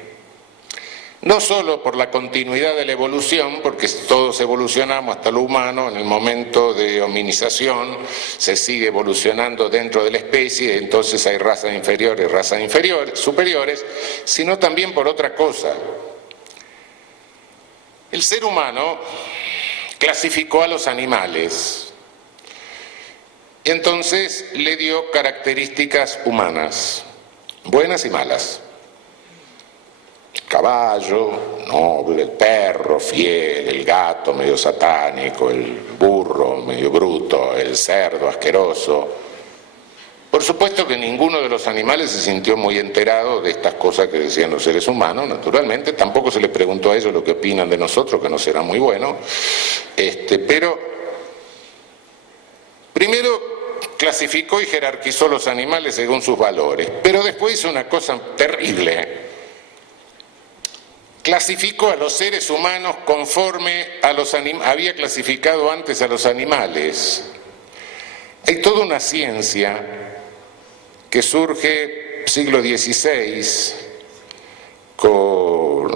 no solo por la continuidad de la evolución, porque todos evolucionamos hasta lo humano, en el momento de hominización se sigue evolucionando dentro de la especie, entonces hay razas inferiores, superiores, sino también por otra cosa. El ser humano clasificó a los animales. Y entonces le dio características humanas, buenas y malas. El caballo, noble, el perro, fiel, el gato, medio satánico, el burro, medio bruto, el cerdo, asqueroso. Por supuesto que ninguno de los animales se sintió muy enterado de estas cosas que decían los seres humanos, naturalmente. Tampoco se les preguntó a ellos lo que opinan de nosotros, que no será muy bueno. Pero primero clasificó y jerarquizó los animales según sus valores, pero después hizo una cosa terrible. Clasificó a los seres humanos conforme a los había clasificado antes a los animales. Hay toda una ciencia que surge siglo XVI, con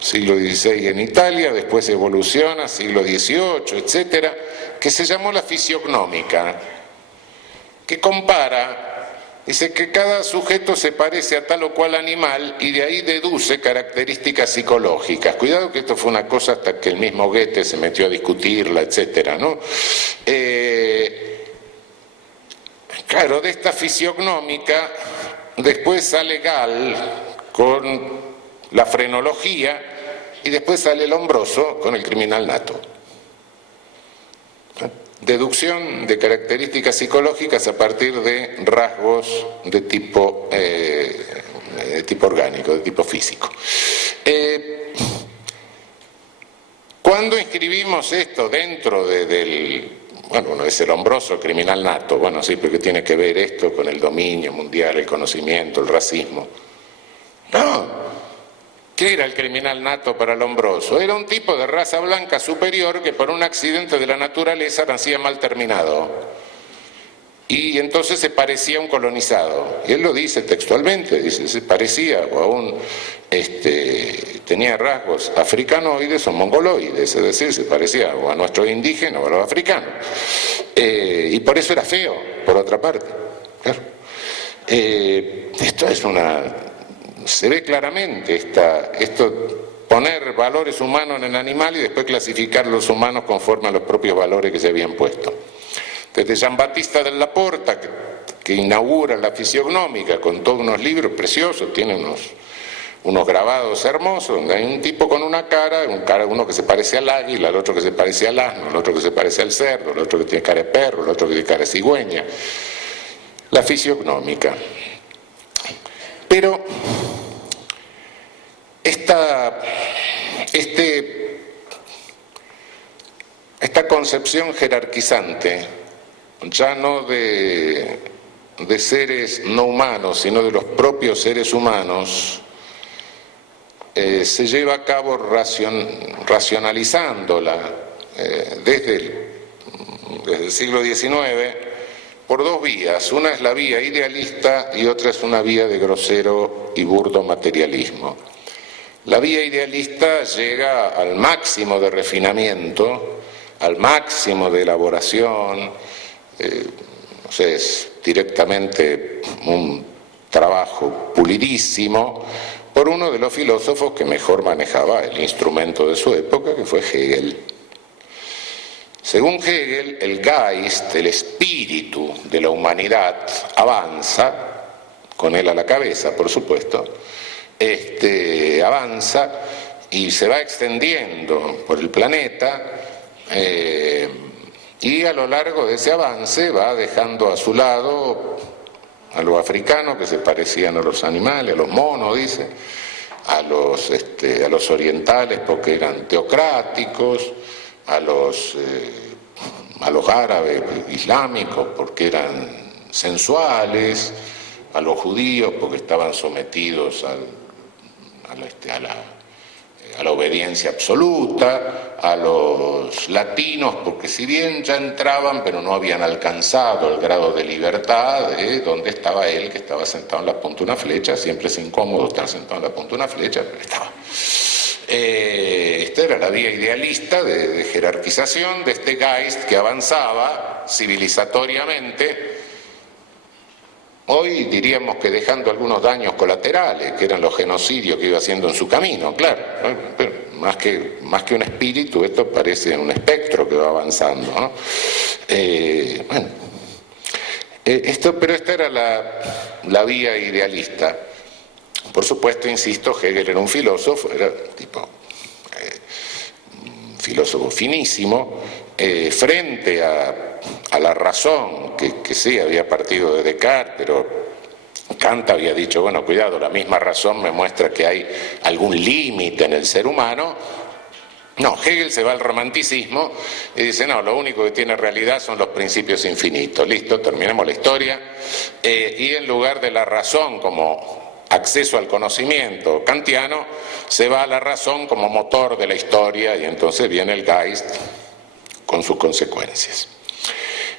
siglo XVI en Italia, después evoluciona, siglo XVIII, etcétera, que se llamó la fisiognomia, que compara, dice que cada sujeto se parece a tal o cual animal y de ahí deduce características psicológicas. Cuidado que esto fue una cosa hasta que el mismo Goethe se metió a discutirla, etcétera, ¿no? Claro, de esta fisiognomia después sale Gall con la frenología y después sale el Lombroso con el criminal nato. Deducción de características psicológicas a partir de rasgos de tipo orgánico, de tipo físico. Cuando inscribimos esto dentro bueno, es el hombroso, el criminal nato, bueno, sí, porque tiene que ver esto con el dominio mundial, el conocimiento, el racismo. No. ¿Qué era el criminal nato para el hombroso? Era un tipo de raza blanca superior que por un accidente de la naturaleza nacía mal terminado. Y entonces se parecía a un colonizado. Y él lo dice textualmente, dice, se parecía o aún tenía rasgos africanoides o mongoloides, es decir, se parecía o a nuestros indígenas o a los africanos. Y por eso era feo, por otra parte. Claro. Esto es se ve claramente esto, poner valores humanos en el animal y después clasificar los humanos conforme a los propios valores que se habían puesto. Desde Jean Baptiste de la Porta, que inaugura la fisiognomia con todos unos libros preciosos, tiene unos grabados hermosos, donde hay un tipo con una cara, uno que se parece al águila, el otro que se parece al asno, el otro que se parece al cerdo, el otro que tiene cara de perro, el otro que tiene cara de cigüeña. La fisiognomia. Pero esta concepción jerarquizante, ya no de seres no humanos, sino de los propios seres humanos, se lleva a cabo racionalizándola desde el siglo XIX por dos vías. Una es la vía idealista y otra es una vía de grosero y burdo materialismo. La vía idealista llega al máximo de refinamiento, al máximo de elaboración, es directamente un trabajo pulidísimo por uno de los filósofos que mejor manejaba el instrumento de su época, que fue Hegel. Según Hegel, el Geist, el espíritu de la humanidad, avanza, con él a la cabeza, por supuesto, avanza y se va extendiendo por el planeta, y a lo largo de ese avance va dejando a su lado a los africanos que se parecían a los animales, a los monos, dice, a los orientales porque eran teocráticos, a los árabes islámicos porque eran sensuales, a los judíos porque estaban sometidos a la obediencia absoluta, a los latinos porque si bien ya entraban pero no habían alcanzado el grado de libertad de donde estaba él, que estaba sentado en la punta de una flecha. Siempre es incómodo estar sentado en la punta de una flecha, pero estaba. Esta era la vía idealista de jerarquización de este Geist que avanzaba civilizatoriamente. Hoy diríamos que dejando algunos daños colaterales, que eran los genocidios que iba haciendo en su camino, claro, pero más que un espíritu, esto parece un espectro que va avanzando, ¿no? Pero esta era la vía idealista. Por supuesto, insisto, Hegel era un filósofo, era un filósofo finísimo, frente a la razón, que sí había partido de Descartes, pero Kant había dicho, bueno, cuidado, la misma razón me muestra que hay algún límite en el ser humano. No, Hegel se va al romanticismo y dice, no, lo único que tiene realidad son los principios infinitos. Listo, terminemos la historia. Y en lugar de la razón como acceso al conocimiento kantiano, se va a la razón como motor de la historia, y entonces viene el Geist con sus consecuencias.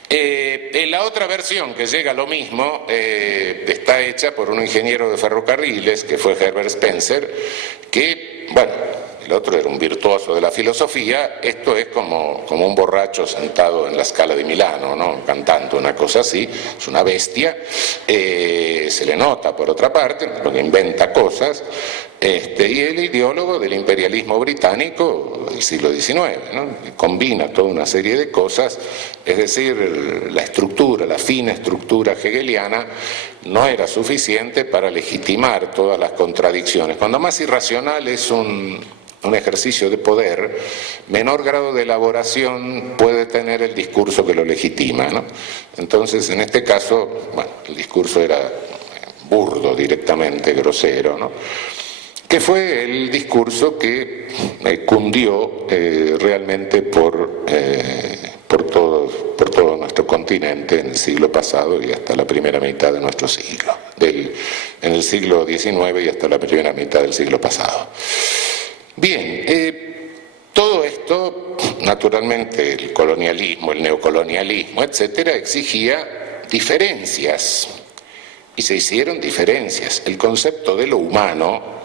La otra versión que llega a lo mismo está hecha por un ingeniero de ferrocarriles que fue Herbert Spencer, que, bueno, el otro era un virtuoso de la filosofía. Esto es como un borracho sentado en la Scala di Milano, ¿no? Cantando una cosa así, es una bestia, se le nota por otra parte, porque inventa cosas, y el ideólogo del imperialismo británico del siglo XIX, ¿no? Combina toda una serie de cosas, es decir, la estructura, la fina estructura hegeliana no era suficiente para legitimar todas las contradicciones. Cuando más irracional es un ejercicio de poder, menor grado de elaboración puede tener el discurso que lo legitima, ¿no? Entonces, en este caso, bueno, el discurso era burdo directamente, grosero, ¿no? Que fue el discurso que cundió realmente por todo nuestro continente en el siglo pasado y hasta la primera mitad de nuestro siglo, en el siglo XIX y hasta la primera mitad del siglo pasado. Bien, todo esto, naturalmente, el colonialismo, el neocolonialismo, etcétera, exigía diferencias, y se hicieron diferencias. El concepto de lo humano,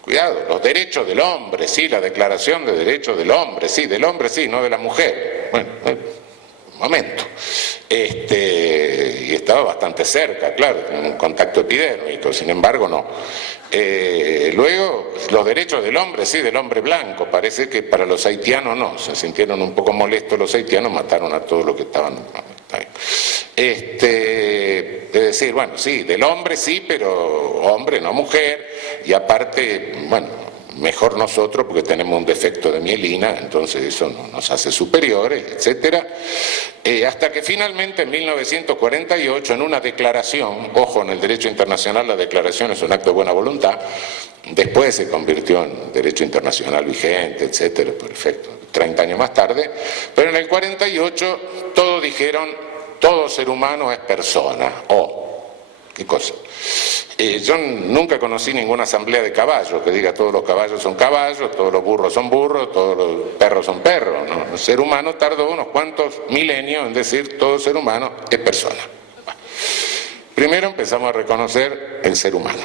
cuidado, los derechos del hombre, sí, la declaración de derechos del hombre, sí, no de la mujer. Bueno, un momento. Y estaba bastante cerca, claro, en un contacto epidérmico, sin embargo no. Luego, los derechos del hombre, sí, del hombre blanco, parece que para los haitianos no, se sintieron un poco molestos los haitianos, mataron a todos los que estaban. Es decir, bueno, sí, del hombre sí, pero hombre, no mujer, y aparte, bueno, mejor nosotros porque tenemos un defecto de mielina, entonces eso nos hace superiores, etcétera. Hasta que finalmente en 1948, en una declaración, ojo, en el derecho internacional la declaración es un acto de buena voluntad, después se convirtió en derecho internacional vigente, etcétera, perfecto, 30 años más tarde, pero en el 48 todos dijeron, todo ser humano es persona, ¿qué cosa? Yo nunca conocí ninguna asamblea de caballos que diga todos los caballos son caballos, todos los burros son burros, todos los perros son perros, ¿no? El ser humano tardó unos cuantos milenios en decir todo ser humano es persona. Primero empezamos a reconocer el ser humano.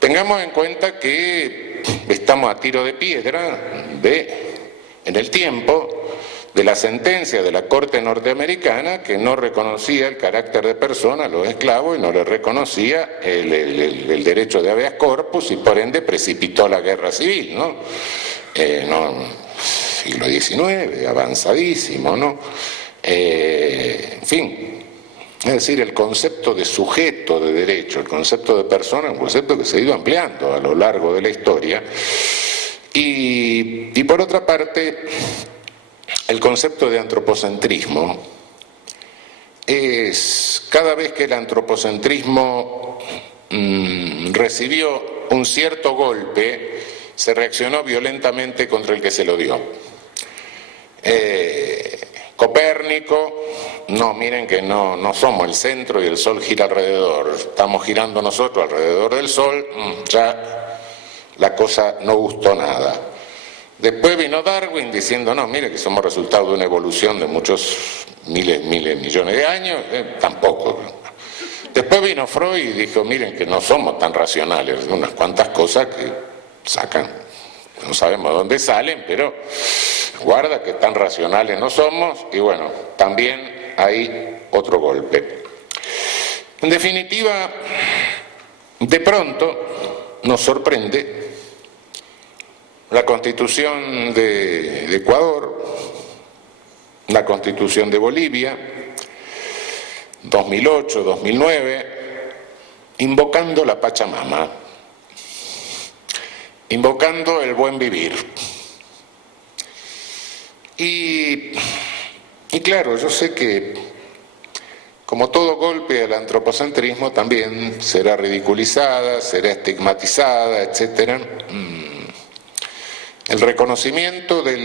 Tengamos en cuenta que estamos a tiro de piedra en el tiempo de la sentencia de la Corte norteamericana que no reconocía el carácter de persona a los esclavos y no les reconocía el derecho de habeas corpus y por ende precipitó la guerra civil, ¿no? Siglo XIX, avanzadísimo, ¿no? En fin, es decir, el concepto de sujeto de derecho, el concepto de persona, es un concepto que se ha ido ampliando a lo largo de la historia y por otra parte, el concepto de antropocentrismo es cada vez que el antropocentrismo recibió un cierto golpe, se reaccionó violentamente contra el que se lo dio. Copérnico, no, miren que no somos el centro y el Sol gira alrededor, estamos girando nosotros alrededor del Sol, ya la cosa no gustó nada. Después vino Darwin diciendo, no, mire que somos resultado de una evolución de muchos miles, millones de años, tampoco. Después vino Freud y dijo, miren que no somos tan racionales, unas cuantas cosas que sacan, no sabemos dónde salen, pero guarda que tan racionales no somos, y bueno, también hay otro golpe. En definitiva, de pronto nos sorprende la Constitución de Ecuador, la Constitución de Bolivia, 2008, 2009, invocando la Pachamama, invocando el buen vivir. Y claro, yo sé que como todo golpe al antropocentrismo también será ridiculizada, será estigmatizada, etcétera. El reconocimiento del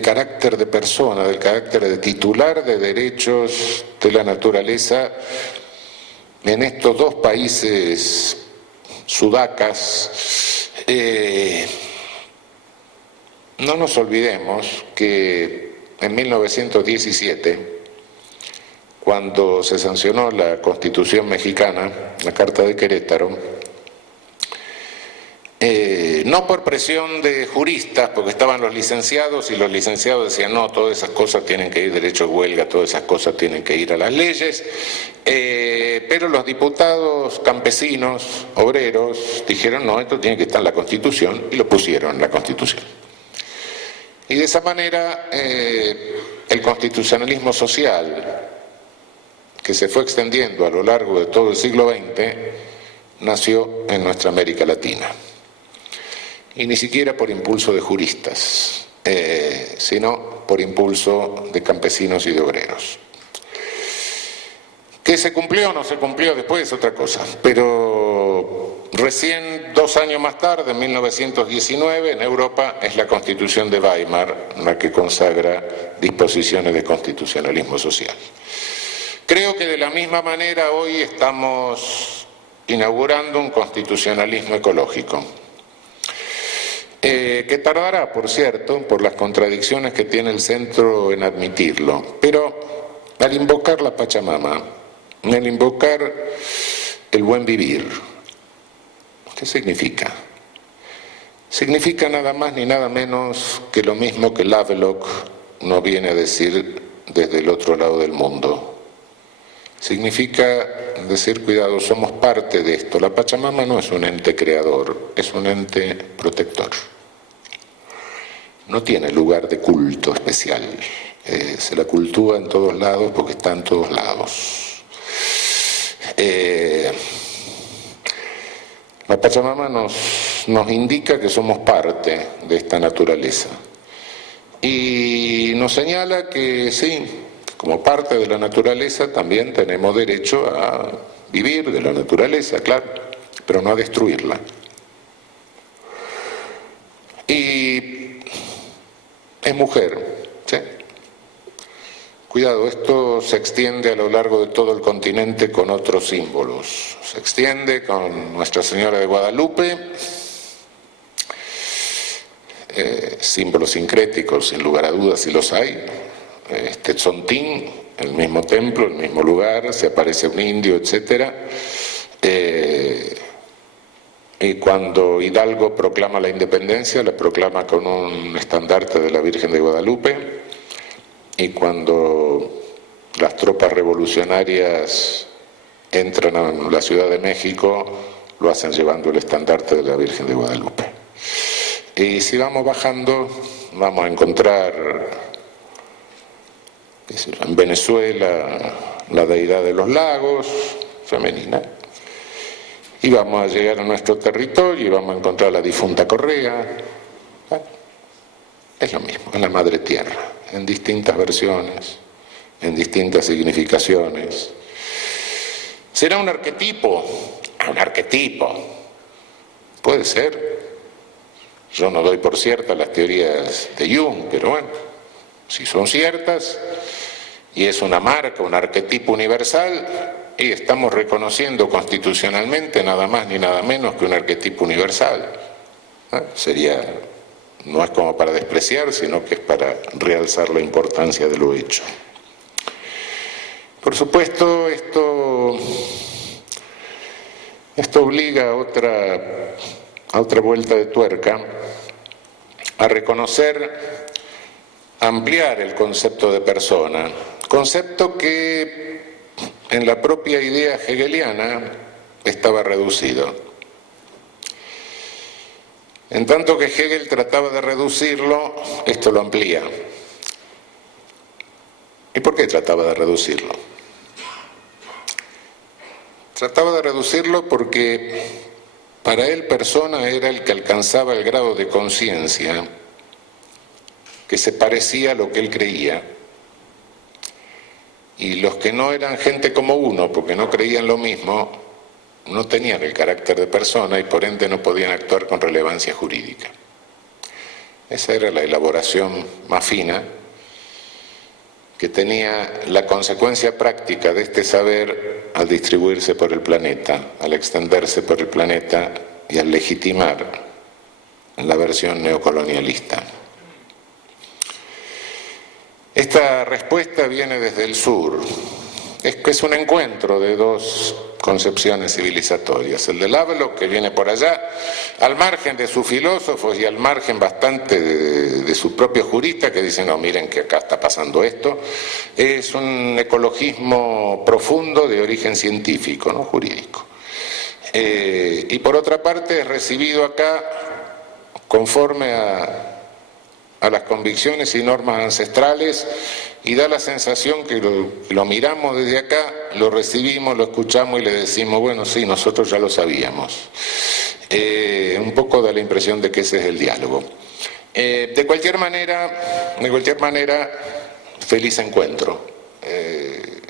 carácter de persona, del carácter de titular de derechos de la naturaleza en estos dos países sudacas, no nos olvidemos que en 1917, cuando se sancionó la Constitución mexicana, la Carta de Querétaro, no por presión de juristas, porque estaban los licenciados y los licenciados decían no, todas esas cosas tienen que ir derecho de huelga, todas esas cosas tienen que ir a las leyes, pero los diputados campesinos, obreros, dijeron no, esto tiene que estar en la Constitución y lo pusieron en la Constitución. Y de esa manera el constitucionalismo social, que se fue extendiendo a lo largo de todo el siglo XX, nació en nuestra América Latina. Y ni siquiera por impulso de juristas, sino por impulso de campesinos y de obreros. ¿Que se cumplió o no se cumplió después? Es otra cosa. Pero recién 2 años más tarde, en 1919, en Europa es la Constitución de Weimar la que consagra disposiciones de constitucionalismo social. Creo que de la misma manera hoy estamos inaugurando un constitucionalismo ecológico. Que tardará, por cierto, por las contradicciones que tiene el centro en admitirlo, pero al invocar la Pachamama, al invocar el buen vivir, ¿qué significa? Significa nada más ni nada menos que lo mismo que Lovelock nos viene a decir desde el otro lado del mundo. Significa decir, cuidado, somos parte de esto. La Pachamama no es un ente creador, es un ente protector. No tiene lugar de culto especial. Se la cultúa en todos lados porque está en todos lados. La Pachamama nos nos indica que somos parte de esta naturaleza. Y nos señala que sí, como parte de la naturaleza también tenemos derecho a vivir de la naturaleza, claro, pero no a destruirla. Y es mujer, ¿sí? Cuidado, esto se extiende a lo largo de todo el continente con otros símbolos. Se extiende con Nuestra Señora de Guadalupe, símbolos sincréticos, sin lugar a dudas, si los hay. Tzontín, el mismo templo, el mismo lugar, se aparece un indio, etc. Y cuando Hidalgo proclama la independencia, la proclama con un estandarte de la Virgen de Guadalupe. Y cuando las tropas revolucionarias entran a la Ciudad de México, lo hacen llevando el estandarte de la Virgen de Guadalupe. Y si vamos bajando, vamos a encontrar en Venezuela la deidad de los lagos, femenina. Y vamos a llegar a nuestro territorio y vamos a encontrar la difunta Correa. Es lo mismo, es la Madre Tierra, en distintas versiones, en distintas significaciones. ¿Será un arquetipo? Un arquetipo. Puede ser. Yo no doy por ciertas las teorías de Jung, pero bueno, si son ciertas, y es una marca, un arquetipo universal, y estamos reconociendo constitucionalmente nada más ni nada menos que un arquetipo universal. Sería, no es como para despreciar, sino que es para realzar la importancia de lo hecho. Por supuesto, esto obliga a otra vuelta de tuerca, a reconocer, a ampliar el concepto de persona, concepto que en la propia idea hegeliana estaba reducido. En tanto que Hegel trataba de reducirlo, esto lo amplía. ¿Y por qué trataba de reducirlo? Trataba de reducirlo porque para él persona era el que alcanzaba el grado de conciencia que se parecía a lo que él creía. Y los que no eran gente como uno, porque no creían lo mismo, no tenían el carácter de persona y por ende no podían actuar con relevancia jurídica. Esa era la elaboración más fina que tenía la consecuencia práctica de este saber al distribuirse por el planeta, al extenderse por el planeta y al legitimar la versión neocolonialista. Esta respuesta viene desde el sur. Es un encuentro de dos concepciones civilizatorias. El de Lovelock, que viene por allá, al margen de sus filósofos y al margen bastante de sus propios juristas que dicen, no, miren que acá está pasando esto. Es un ecologismo profundo de origen científico, no jurídico. Y por otra parte es recibido acá conforme a las convicciones y normas ancestrales y da la sensación que lo miramos desde acá, lo recibimos, lo escuchamos y le decimos, bueno, sí, nosotros ya lo sabíamos. Un poco da la impresión de que ese es el diálogo. De cualquier manera, feliz encuentro.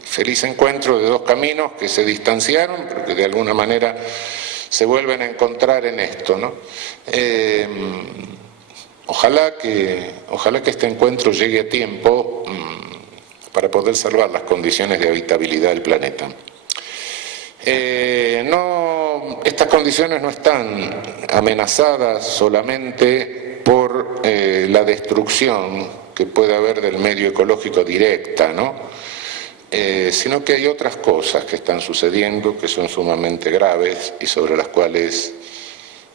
Feliz encuentro de dos caminos que se distanciaron, porque de alguna manera se vuelven a encontrar en esto, ¿no? Ojalá que este encuentro llegue a tiempo para poder salvar las condiciones de habitabilidad del planeta. Estas condiciones no están amenazadas solamente por la destrucción que puede haber del medio ecológico directa, ¿no? Sino que hay otras cosas que están sucediendo que son sumamente graves y sobre las cuales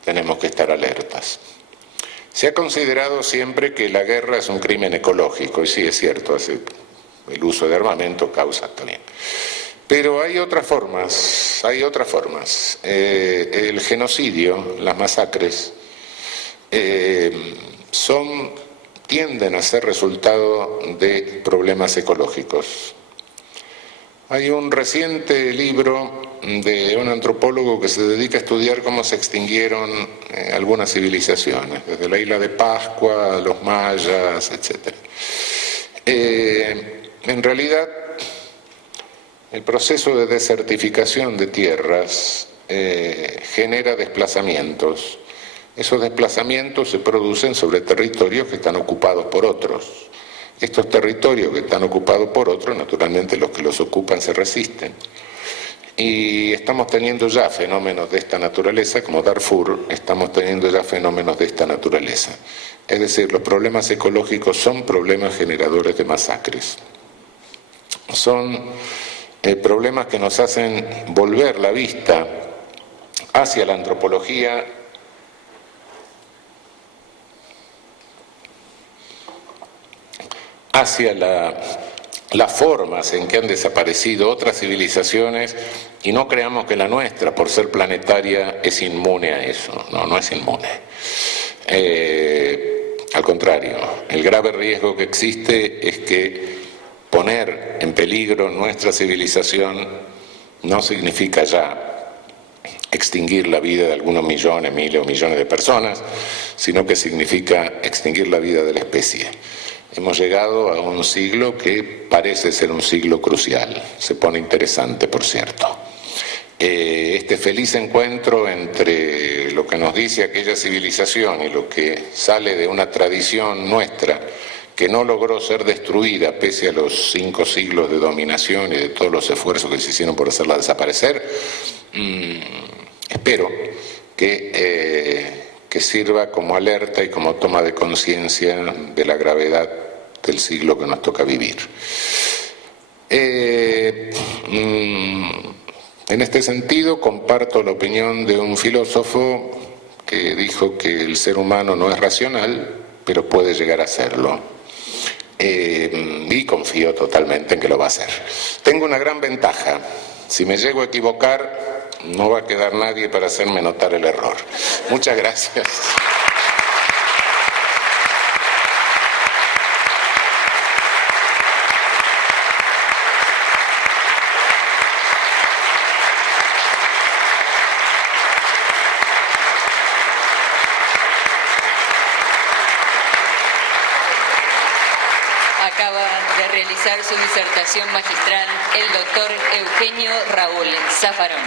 tenemos que estar alertas. Se ha considerado siempre que la guerra es un crimen ecológico, y sí es cierto, el uso de armamento causa también. Pero hay otras formas, el genocidio, las masacres, tienden a ser resultado de problemas ecológicos. Hay un reciente libro de un antropólogo que se dedica a estudiar cómo se extinguieron algunas civilizaciones, desde la isla de Pascua, los mayas, etc. En realidad, el proceso de desertificación de tierras genera desplazamientos. Esos desplazamientos se producen sobre territorios que están ocupados por otros. Estos territorios que están ocupados por otros, naturalmente los que los ocupan se resisten. Y estamos teniendo ya fenómenos de esta naturaleza, como Darfur, estamos teniendo ya fenómenos de esta naturaleza. Es decir, los problemas ecológicos son problemas generadores de masacres. Son problemas que nos hacen volver la vista hacia la antropología, hacia las formas en que han desaparecido otras civilizaciones, y no creamos que la nuestra, por ser planetaria, es inmune a eso. No, no es inmune. Al contrario, el grave riesgo que existe es que poner en peligro nuestra civilización no significa ya extinguir la vida de algunos millones, miles o millones de personas, sino que significa extinguir la vida de la especie. Hemos llegado a un siglo que parece ser un siglo crucial. Se pone interesante, por cierto. Este feliz encuentro entre lo que nos dice aquella civilización y lo que sale de una tradición nuestra que no logró ser destruida pese a los 5 siglos de dominación y de todos los esfuerzos que se hicieron por hacerla desaparecer, espero que sirva como alerta y como toma de conciencia de la gravedad del siglo que nos toca vivir. En este sentido, comparto la opinión de un filósofo que dijo que el ser humano no es racional, pero puede llegar a serlo. Y confío totalmente en que lo va a hacer. Tengo una gran ventaja. Si me llego a equivocar, no va a quedar nadie para hacerme notar el error. Muchas gracias. Acaba de realizar su disertación magistral el doctor Eugenio Raúl Zaffaroni.